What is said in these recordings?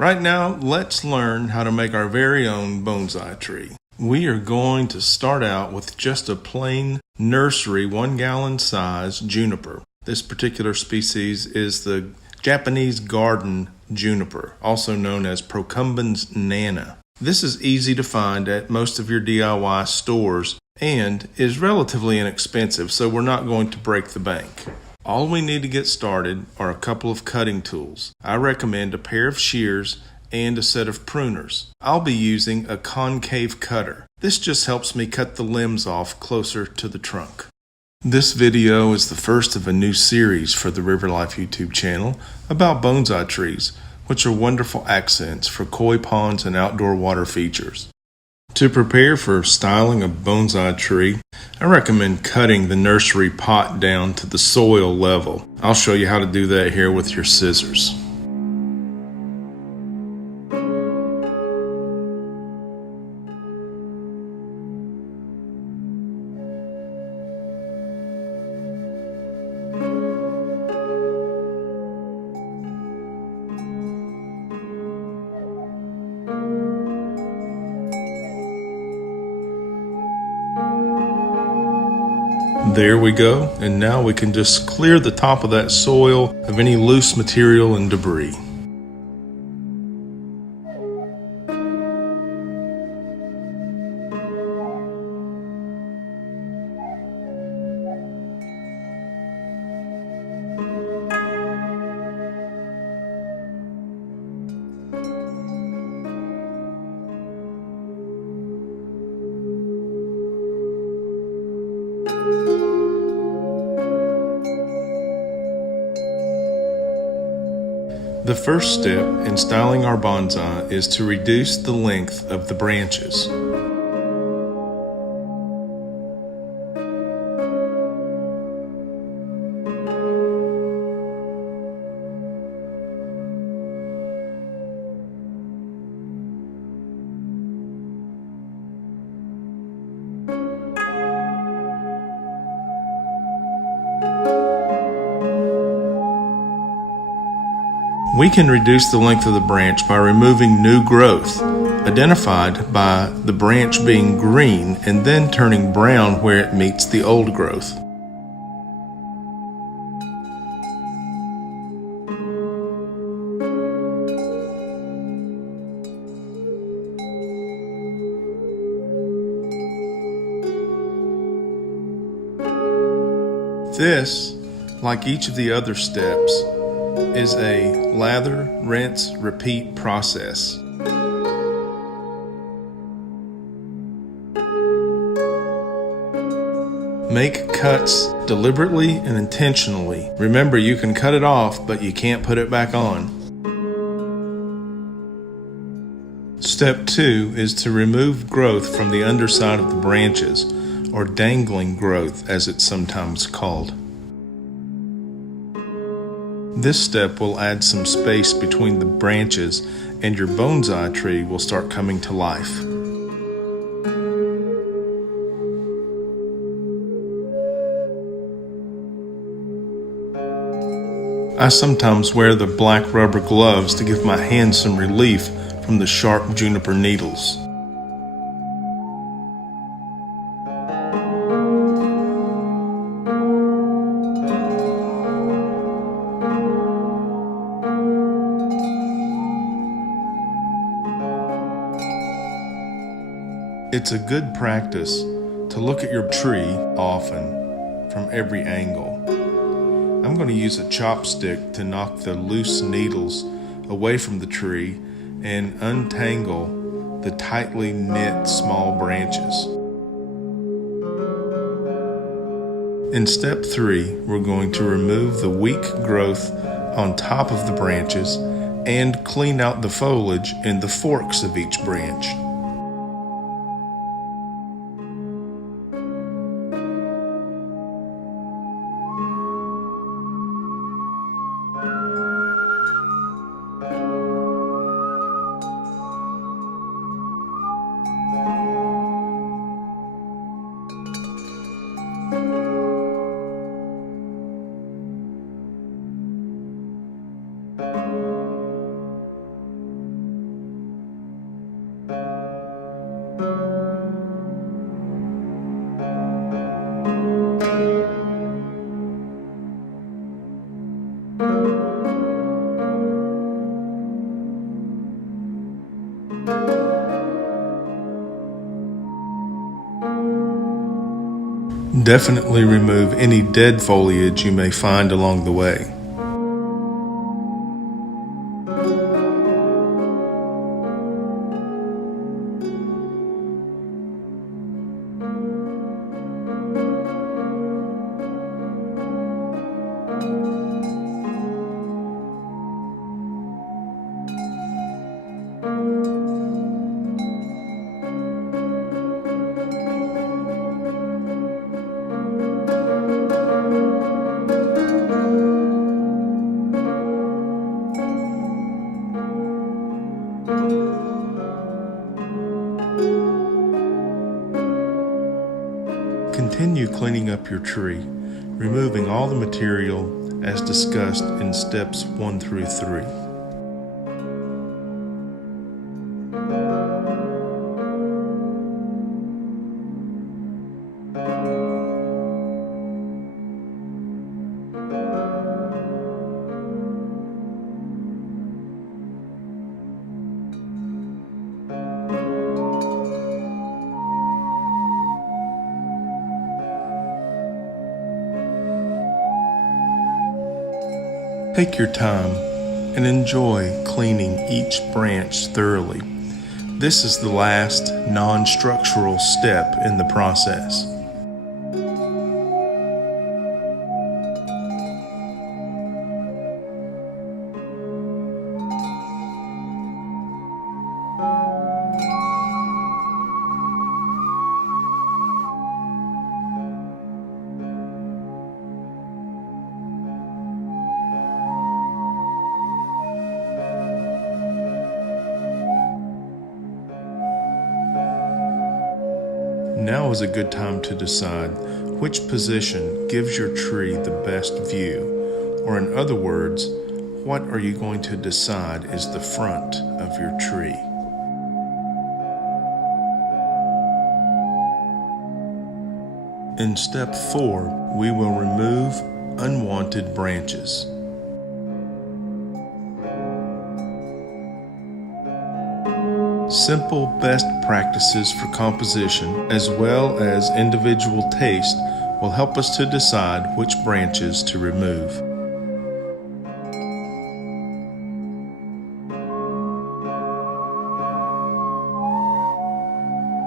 Right now, let's learn how to make our very own bonsai tree. We are going to start out with just a plain nursery 1-gallon size juniper. This particular species is the Japanese garden juniper, also known as Procumbens nana. This is easy to find at most of your DIY stores and is relatively inexpensive, so we're not going to break the bank. All we need to get started are a couple of cutting tools. I recommend a pair of shears and a set of pruners. I'll be using a concave cutter. This just helps me cut the limbs off closer to the trunk. This video is the first of a new series for the River Life YouTube channel about bonsai trees, which are wonderful accents for koi ponds and outdoor water features. To prepare for styling a bonsai tree, I recommend cutting the nursery pot down to the soil level. I'll show you how to do that here with your scissors. There we go, and now we can just clear the top of that soil of any loose material and debris. The first step in styling our bonsai is to reduce the length of the branches. We can reduce the length of the branch by removing new growth, identified by the branch being green and then turning brown where it meets the old growth. This, like each of the other steps, is a lather, rinse, repeat process. Make cuts deliberately and intentionally. Remember, you can cut it off, but you can't put it back on. Step 2 is to remove growth from the underside of the branches, or dangling growth as it's sometimes called. This step will add some space between the branches and your bonsai tree will start coming to life. I sometimes wear the black rubber gloves to give my hands some relief from the sharp juniper needles. It's a good practice to look at your tree often from every angle. I'm going to use a chopstick to knock the loose needles away from the tree and untangle the tightly knit small branches. In step 3, we're going to remove the weak growth on top of the branches and clean out the foliage in the forks of each branch. Definitely remove any dead foliage you may find along the way. Continue cleaning up your tree, removing all the material as discussed in steps 1 through 3. Take your time and enjoy cleaning each branch thoroughly. This is the last non-structural step in the process. Now is a good time to decide which position gives your tree the best view, or in other words, what are you going to decide is the front of your tree. In step 4, we will remove unwanted branches. Simple best practices for composition as well as individual taste will help us to decide which branches to remove.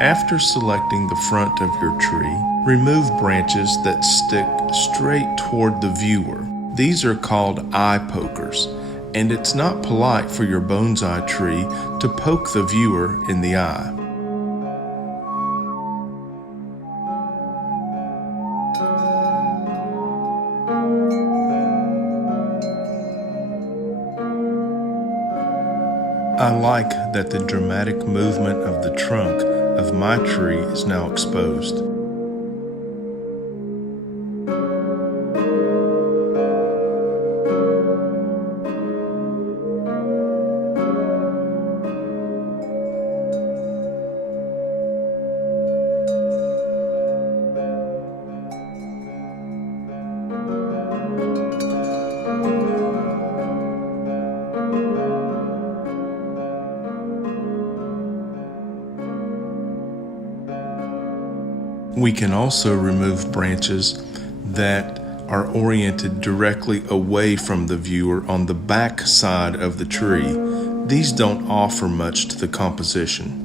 After selecting the front of your tree, remove branches that stick straight toward the viewer. These are called eye pokers, and it's not polite for your bonsai tree to poke the viewer in the eye. I like that the dramatic movement of the trunk of my tree is now exposed. We can also remove branches that are oriented directly away from the viewer on the back side of the tree. These don't offer much to the composition.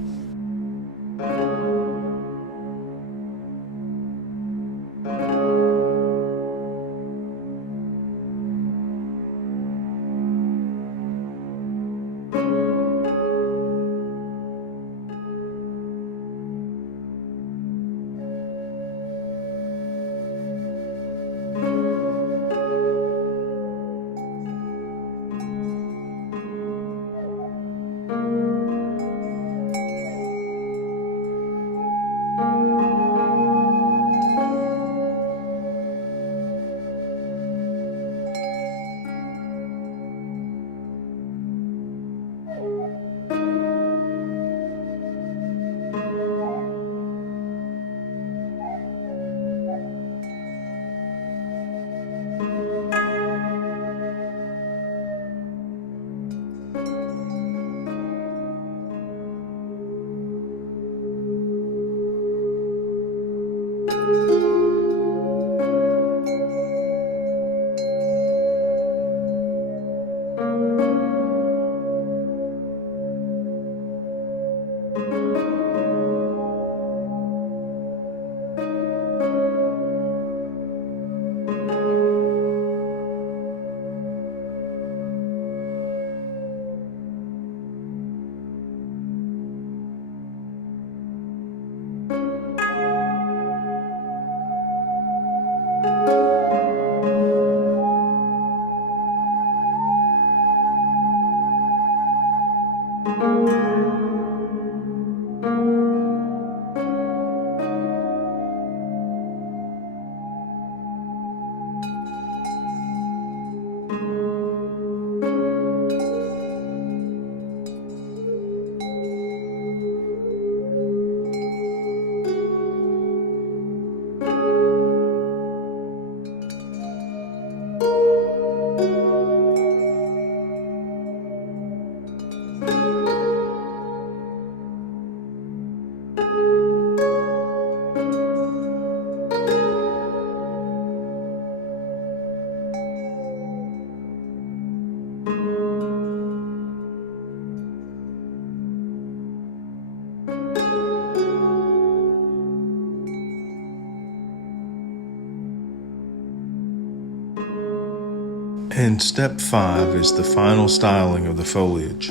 And step 5 is the final styling of the foliage.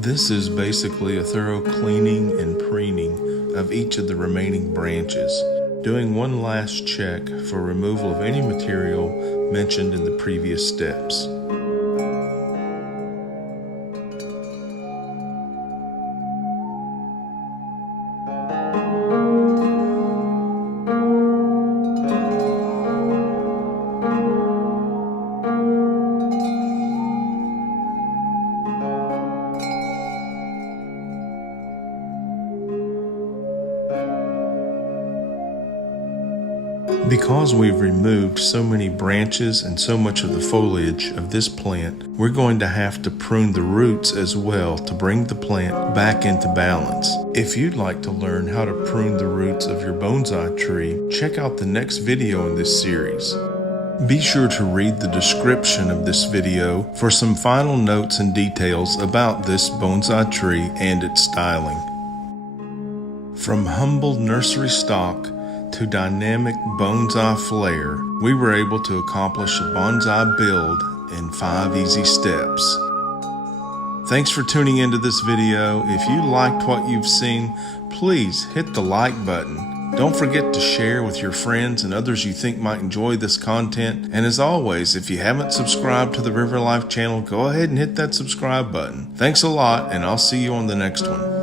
This is basically a thorough cleaning and preening of each of the remaining branches, doing one last check for removal of any material mentioned in the previous steps. Because we've removed so many branches and so much of the foliage of this plant, we're going to have to prune the roots as well to bring the plant back into balance. If you'd like to learn how to prune the roots of your bonsai tree, check out the next video in this series. Be sure to read the description of this video for some final notes and details about this bonsai tree and its styling. From humble nursery stock to dynamic bonsai flair, we were able to accomplish a bonsai build in 5 easy steps. Thanks for tuning into this video. If you liked what you've seen, please hit the like button. Don't forget to share with your friends and others you think might enjoy this content. And as always, if you haven't subscribed to the River Life channel, go ahead and hit that subscribe button. Thanks a lot, and I'll see you on the next one.